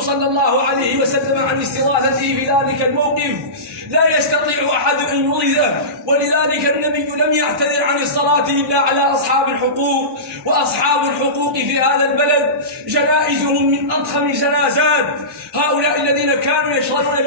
صلى الله عليه وسلم عن استغاثته في ذلك الموقف لا يستطيع أحد أن يغيثه، ولذلك النبي لم يعتذر عن الصلاة إلا على أصحاب الحقوق. وأصحاب الحقوق في هذا البلد جنائزهم من أضخم الجنازات، هؤلاء الذين كانوا يشغلون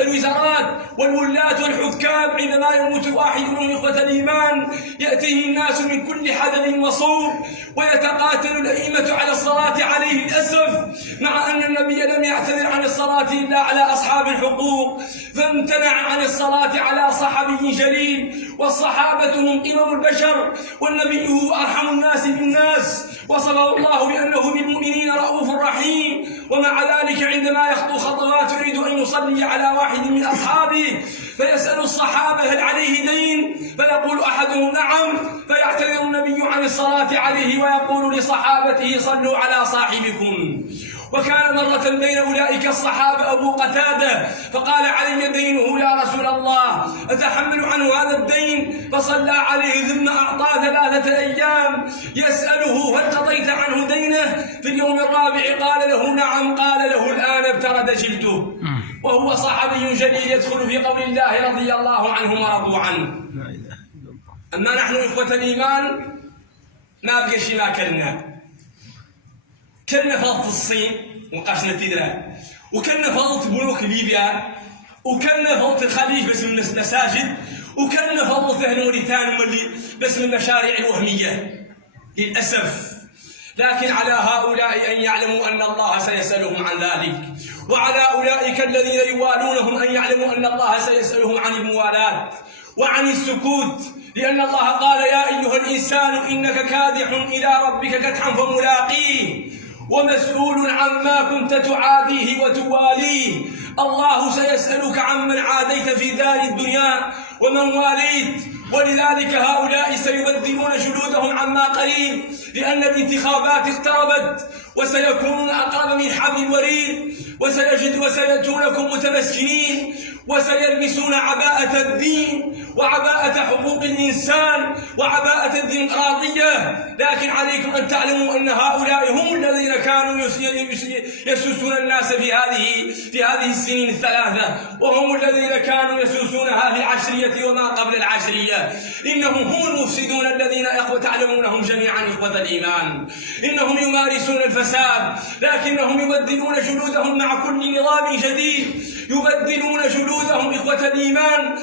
الوزارات والولاة والحكام. عندما يموت واحد منهم إخوة الإيمان يأتيه الناس من كل حدب وصوب ويتقاتل الأئمة على الصلاة عليه للأسف، مع أن النبي لم يعتذر عن الصلاة إلا على أصحاب الحقوق، فامتنع عن الصلاة على صحابي جليل، والصحابة هم قمم البشر، والنبي هو أرحم الناس بالناس، وصفه الله بأنه بالمؤمنين رؤوف رحيم. ومع ذلك عندما يخطو خطوات يريد أن يصلي على واحد من أصحابه فيسأل الصحابة هل عليه دين؟ فيقول أحدهم نعم، فيعتذر النبي عن الصلاة عليه ويقول لصحابته صلوا على صاحبكم. وكان مرة بين أولئك الصحابة أبو قتادة فقال علي دينه يا رسول الله أتحمل عنه هذا الدين؟ فصلى عليه ثم أعطاه 3 أيام يسأله هل قضيت عنه دينه؟ في اليوم الرابع قال له نعم، قال له الآن ابترد جلده. وهو صحابي جليل يدخل في قول الله رضي الله عنهم ورضوا عنه. أما نحن إخوة الإيمان ما بقى شيء ما كلنا فضلت الصين وقاشنا تدرى، وكلنا فضلت بنوك ليبيا، وكلنا فضلت الخليج باسم المساجد، وكلنا فضلت أهل موريتانيا باسم المشاريع الوهمية للأسف. لكن على هؤلاء أن يعلموا أن الله سيسألهم عن ذلك، وعلى أولئك الذين يوالونهم أن يعلموا أن الله سيسألهم عن الموالاة وعن السكوت، لأن الله قال يا أيها الإنسان إنك كادح إلى ربك كدحا فملاقيه ومسؤول عما كنت تعاديه وتواليه. الله سيسألك عمن عاديت في دار الدنيا ومن واليت، ولذلك هؤلاء سيبدلون جلودهم عما قريب، لأن الانتخابات اقتربت وسيكونون أقرب من حبل الوريد، وسيأتونكم متمسكين وسيلبسون عباءة الدين وعباءة حقوق الإنسان وعباءة الديمقراطية. لكن عليكم أن تعلموا أن هؤلاء هم الذين كانوا يسوسون الناس في هذه السنين الثلاثة، وهم الذين كانوا يسوسونها في العشرية وما قبل العشرية. إنهم هم المفسدون الذين تعلمونهم جميعا إخوة الإيمان. إنهم يمارسون الفساد، لكنهم يبدلون جلودهم مع كل نظام جديد، يبدلون جلودهم إخوة الإيمان.